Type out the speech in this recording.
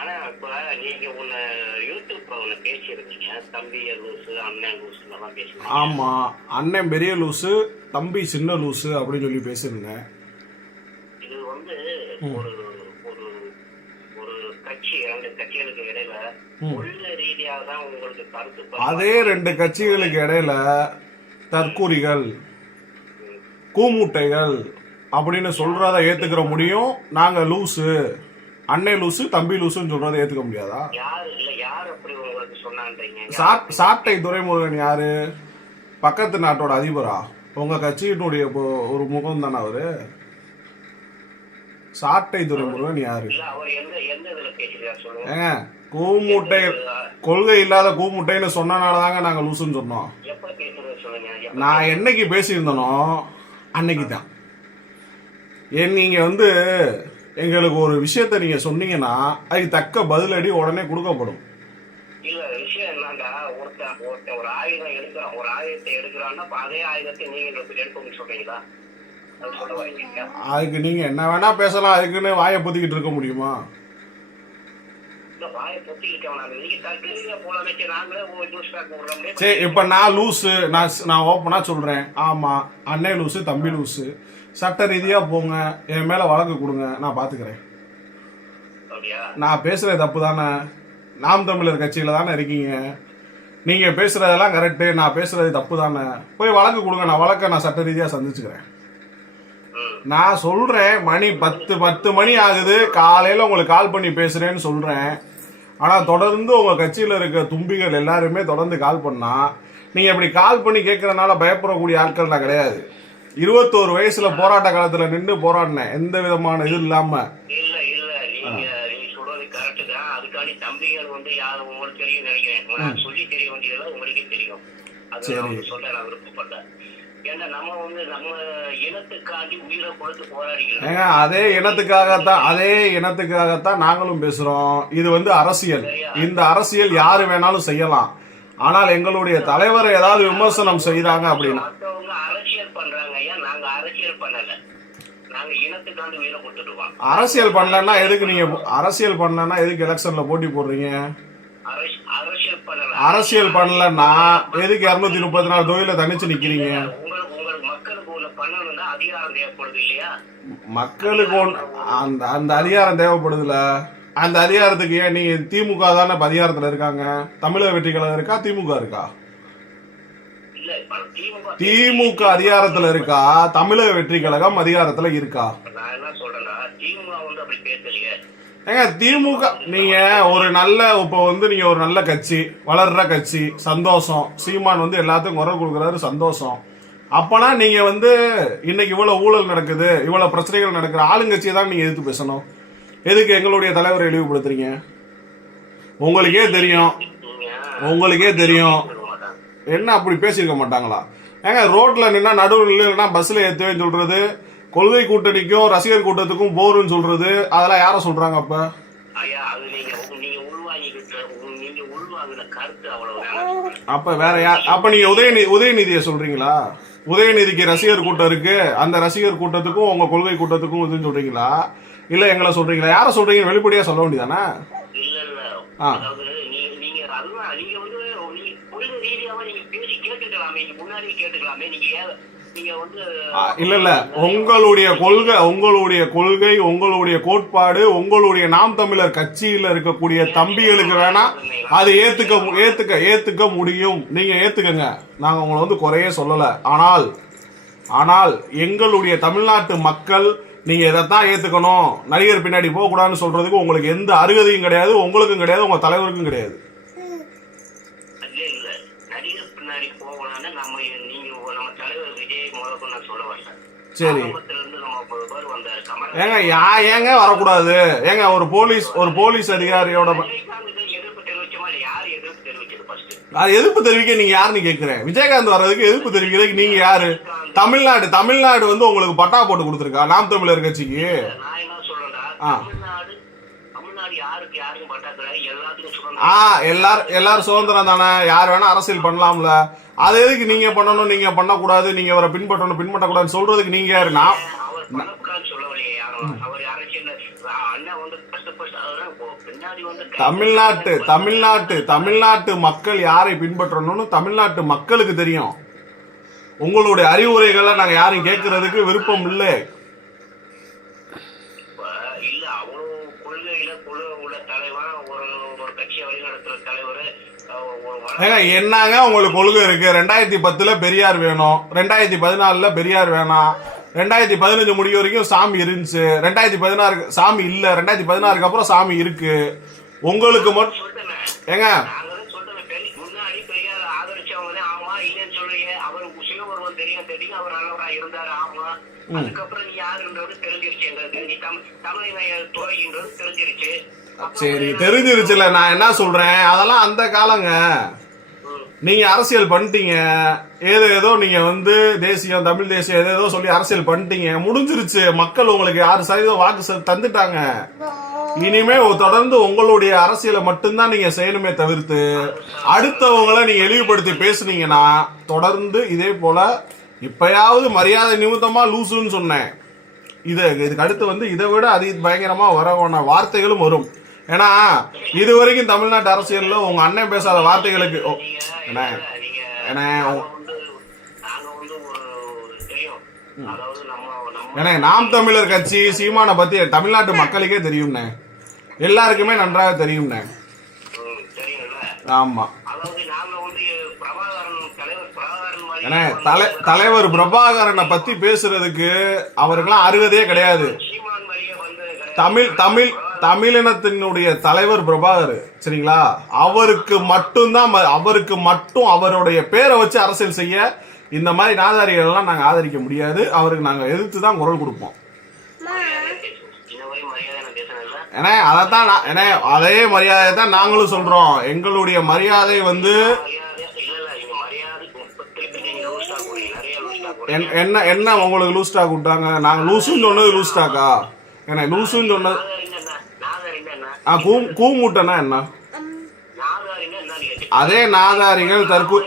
ஆனா இப்ப நீங்க ஒண்ணு யூடியூப்ல ஒண்ணு பேசியிருந்தீங்க தம்பி லூசு அண்ணன் லூசு எல்லாம் பேசுனீங்க ஆமா அண்ணன் பெரிய லூசு தம்பி சின்ன லூசு அப்படின்னு சொல்லி பேசியிருந்தேன். இது வந்து ஒரு ஒரு ஒரு கட்சி ரெண்டு கட்சிகளுக்கு இடையில கொள்கை ரீதியாக தான் உங்களுக்கு கருத்து. அதே ரெண்டு கட்சிகளுக்கு இடையில தற்கூரிகள் கூமுட்டைகள் அப்படின்னு சொல்றத ஏத்துக்கிற முடியும். நாங்க லூசு. அண்ணே லூசு தம்பி லூசுன்னு சொல்றத ஏத்துக்க முடியாதா? சாட்டை துரைமுருகன் யாரு? பக்கத்து நாட்டோட அதிபரா? உங்க கட்சியினுடைய ஒரு முகம் தானே அவரு? சாட்டை துரைமுருகன் யாரு? ஏங்க கூமுட்டை கொள்கை இல்லாத கூமுட்டைன்னு சொன்னனால தாங்க நாங்க லூசுன்னு சொன்னோம். நான் என்னைக்கு பேசியிருந்தனோ அன்னைக்கு தான் ஏன் நீங்க வந்து எங்களுக்கு ஒரு விஷயத்த நீங்க சொன்னீங்கன்னா அதுக்கு தக்க பதிலடி உடனே கொடுக்கப்படும். இல்ல விஷயம் என்னன்னா ஒருத்தன் ஒருத்தன் ஒரு ஆயுதம் எடுக்கிறான். ஒரு ஆயுதத்தை எடுக்கிறான்னா அதே ஆயுதத்தை நீங்க எடுக்கணும்னு சொல்றீங்களா? அதுக்கு நீங்க என்ன வேணா பேசலாம். அதுக்குன்னு வாயை பொத்திக்கிட்டு இருக்க முடியுமா? சரி இப்ப நான் லூசு. நான் நான் ஓப்பனா சொல்றேன். ஆமா அண்ணே லூசு தம்பி லூசு. சட்ட ரீதியா போங்க. என் மேல வழக்கு கொடுங்க. நான் பாத்துக்கிறேன். அப்படியா? நான் பேசுறது தப்பு தானே நாம் தமிழர் கட்சியில தானே இருக்கீங்க? நீங்க பேசுறதெல்லாம் கரெக்டு நான் பேசுறது தப்பு தானே போய் வழக்கு கொடுங்க. நான் வழக்க நான் சட்ட ரீதியா சந்திச்சுக்கிறேன். நான் சொல்றேன் மணி பத்து பத்து மணி ஆகுது. காலையில உங்களுக்கு கால் பண்ணி பேசுறேன்னு சொல்றேன். ஆனா தொடர்ந்து உங்க கட்சியில இருக்க தும்பிகள் எல்லாருமே தொடர்ந்து கால் பண்ணா நீங்க இப்படி கால் பண்ணி கேட்கறதுனால பயப்படக்கூடிய ஆட்கள் நான் கிடையாது. இருபத்தோரு வயசுல போராட்ட காலத்துல நின்று போராடினேன் எந்த விதமான இது இல்லாம. இல்ல இல்ல. நீங்க நீங்க சொல்றது கரெக்ட் தான். அதுக்காண்டி தம்பிகள் வந்து யாரும் உங்களுக்கு தெரியும் நினைக்கிறேன். நான் சொல்லி தெரிய வேண்டியதுல உங்களுக்கே தெரியும். அது சரி. ஏங்க அதே இனத்துக்காகத்தான் அதே இனத்துக்காகத்தான் நாங்களும் பேசுறோம். இது வந்து அரசியல். இந்த அரசியல் யாரு வேணாலும் செய்யலாம். ஆனால் எங்களுடைய தலைவரை ஏதாவது விமர்சனம் செய்தாங்க அப்படின்னா. அரசியல் பண்ணலன்னா எதுக்கு நீங்க அரசியல் பண்ணலன்னா எதுக்கு எலெக்ஷன்ல போட்டி போடுறீங்க? அரச- அரசியல் பண்ணல. அரசியல் பண்ணலன்னா எதுக்கு இருநூத்தி முப்பத்தி நாலு தொழில தனிச்சு நிக்கிறீங்க உங்களுக்கு உங்களுக்கு மக்களுக்கு ஒண்ணு பண்ணணும்னா அதிகாரம் தேவைப்படுது இல்லையா? மக்களுக்கு அந்த அந்த அதிகாரம் தேவைப்படுதுல? அந்த அதிகாரத்துக்கு ஏன் நீங்க திமுக தானே அதிகாரத்துல இருக்காங்க? தமிழக வெற்றி கழகம் இருக்கா திமுக இருக்கா? திமுக அதிகாரத்துல இருக்கா? தமிழக வெற்றி கழகம் அதிகாரத்துல இருக்கா? ஏங்க திமுக நீங்க ஒரு நல்ல இப்ப வந்து நீங்க ஒரு நல்ல கட்சி வளர்ற கட்சி சந்தோஷம். சீமான் வந்து எல்லாத்துக்கும் குரல் கொடுக்குறாரு சந்தோஷம். அப்பனா நீங்க வந்து இன்னைக்கு இவ்வளவு ஊழல் நடக்குது இவ்வளவு பிரச்சனைகள் நடக்குது ஆளுங்கட்சியை தான் நீங்க எதிர்த்து பேசணும். எதுக்கு எங்களுடைய தலைவரை இழிவுபடுத்துறீங்க? உங்களுக்கே தெரியும். உங்களுக்கே தெரியும். என்ன அப்படி பேசியிருக்க மாட்டாங்களா? ஏங்க ரோட்ல நின்னா நடுவில் இல்லைன்னா பஸ்ல ஏத்துவேன்னு சொல்றது கொள்கை கூட்டணிக்கும் ரசிகர் கூட்டத்துக்கும் போருன்னு சொல்றது அதெல்லாம் யார சொல்றாங்க அப்ப? அப்ப வேற யார் அப்ப நீங்க உதயநிதி உதயநிதியை சொல்றீங்களா? உதயநிதிக்கு ரசிகர் கூட்டம் இருக்கு. அந்த ரசிகர் கூட்டத்துக்கும் உங்க கொள்கை கூட்டத்துக்கும் இதுன்னு சொல்றீங்களா? இல்ல எங்களை சொல்றீங்களா? யார சொல்றீங்க வெளிப்படையா சொல்ல வேண்டியதானே? ஆ. அதாவது நீங்க நீங்க அதுதான் நீங்க வந்து நீங்க கொள்கை ரீதியாவா நீங்க பேசி கேட்டுக்கலாமே. நீங்க முன்னாடியே கேட்டுக்கலாமே. நீங்க இல்ல இல்ல. உங்களுடைய கொள்கை உங்களுடைய கொள்கை உங்களுடைய கோட்பாடு உங்களுடைய நாம் தமிழர் கட்சியில இருக்கக்கூடிய தம்பிகளுக்கு வேணா அது ஏத்துக்க ஏத்துக்க ஏத்துக்க முடியும். நீங்க ஏத்துக்கங்க. நாங்க உங்களை வந்து குறையே சொல்லல. ஆனால் ஆனால் எங்களுடைய தமிழ்நாட்டு மக்கள் நீங்க இதைத்தான் ஏத்துக்கணும் நடிகர் பின்னாடி போக கூடாதுன்னு சொல்றதுக்கு உங்களுக்கு எந்த அருகதையும் கிடையாது உங்களுக்கும் கிடையாது உங்க தலைவருக்கும் கிடையாது. நம்ம தலைவர் விஜய் முதல்ல நான் சொல்ல சரி. ஏங்க யா ஏங்க வரக்கூடாது. ஏங்க ஒரு போலீஸ் ஒரு போலீஸ் அதிகாரியோட எதிர்ப்பு நான் எதிர்ப்பு தெரிவிக்க நீங்க யாருன்னு கேக்குறேன். விஜயகாந்த் வர்றதுக்கு எதிர்ப்பு தெரிவிக்கிறதுக்கு நீங்க யாரு? தமிழ்நாடு தமிழ்நாடு வந்து உங்களுக்கு பட்டா போட்டு கொடுத்துருக்கா? நாம் தமிழர் கட்சிக்கு. ஆ. தமிழ்நாடு தமிழ்நாடு யாருக்கு யாருக்கும் பட்டாக்கிறாரு எல்லாத்துக்கும் ஆ எல்லாரும் எல்லாரும் சுதந்திரம் தானே. யார் வேணா அரசியல் பண்ணலாம்ல. அது எதுக்கு நீங்க பண்ணணும் நீங்க பண்ணக்கூடாது நீங்க அவரை பின்பற்றணும் பின்பற்றக்கூடாதுன்னு சொல்றதுக்கு நீங்க யாரு? நான் தமிழ்நாட்டு தமிழ்நாட்டு தமிழ்நாட்டு மக்கள் யாரை பின்பற்றணும்னு தமிழ்நாட்டு மக்களுக்கு தெரியும். உங்களுடைய அறிவுரைகளை நாங்க யாரும் கேட்கறதுக்கு விருப்பம் இல்லை இப்ப இல்ல அவ்வளவு கொள்கையில குழு உள்ள தலைவன் ஒரு ஒரு கட்சியை வழிநடத்துற தலைவர் ஒரு வள- ஏங்க என்னங்க உங்களுக்கு கொள்கை இருக்கு? ரெண்டாயிரத்தி பத்துல பெரியார் வேணும். ரெண்டாயிரத்தி பதினாலுல பெரியார் வேணாம். ரெண்டாயிரத்தி பதினஞ்சு முடிய வரைக்கும் சாமி இருந்துச்சு. ரெண்டாயிரத்தி பதினாறு சாமி இல்ல. ரெண்டாயிரத்தி பதினாறுக்கு அப்புறம் சாமி இருக்கு. உங்களுக்கு மட்டும். ஏங்க. அதுக்கப்புறம் நீ யாருன்றது தெரிஞ்சிருச்சு எங்களுக்கு. நீ தமிழ் துறைன்றது தெரிஞ்சிருச்சு. சரி தெரிஞ்சிருச்சுல நான் என்ன சொல்றேன்? அதெல்லாம் அந்த காலங்க. நீங்க அரசியல் பண்ணிட்டீங்க. ஏதோ ஏதோ நீங்க வந்து தேசியம் தமிழ் தேசியம் ஏதோ ஏதோ சொல்லி அரசியல் பண்ணிட்டீங்க. முடிஞ்சிருச்சு. மக்கள் உங்களுக்கு ஆறு சதவீதம் வாக்கு செ- தந்துட்டாங்க. இனிமே தொடர்ந்து உங்களுடைய அரசியலை மட்டும்தான் நீங்க செய்யணுமே தவிர்த்து அடுத்தவங்களை நீங்க இழிவுபடுத்தி பேசுனீங்கன்னா தொடர்ந்து இதே போல இப்பயாவது மரியாதை நிமித்தமா லூசுன்னு சொன்னேன். இது இதுக்கு அடுத்து வந்து இதை விட அதி பயங்கரமா வரவான வார்த்தைகளும் வரும். ஏன்னா இது வரைக்கும் தமிழ்நாட்டு அரசியல்ல உங்க அண்ணன் பேசாத வார்த்தைகளுக்கு ஓ, நீங்க ஏன்னா நாம் தமிழர் கட்சி சீமானை பத்தி தமிழ்நாட்டு மக்களுக்கே தெரியும்ண்ணே எல்லாருக்குமே நன்றாக தெரியும்ண்ணே ஆமா. தலைவர் ஏன்னா தலை தலைவர் பிரபாகரனை பத்தி பேசுறதுக்கு அவருக்கெல்லாம் அருகதே கிடையாது. தமிழ் தமிழ் தமிழினத்தினுடைய தலைவர் பிரபாகர் சரிங்களா? அவருக்கு மட்டும்தான் அவருக்கு மட்டும் அவருடைய பேரை வச்சு அரசியல் செய்ய இந்த மாதிரி நாதாரிகள் எல்லாம் நாங்க ஆதரிக்க முடியாது. அவருக்கு நாங்க எதிர்த்து தான் குரல் கொடுப்போம். ஏன்னா அதைத்தான் நான் ஏன்னா அதே மரியாதை தான் நாங்களும் சொல்றோம். எங்களுடைய மரியாதை வந்து என்ன என்ன உங்களுக்கு லூஸ் டாக் விட்டாங்க நாங்க லூசுன்னு சொன்னது லூஸ் டாக்கா ஏன்னா லூசுன்னு சொன்னது நாதாரின்னா என்ன நாதாரின்னா என்ன ஆ கூ கூமுட்டனா என்ன? அதே நாதாரிகள் தற்போது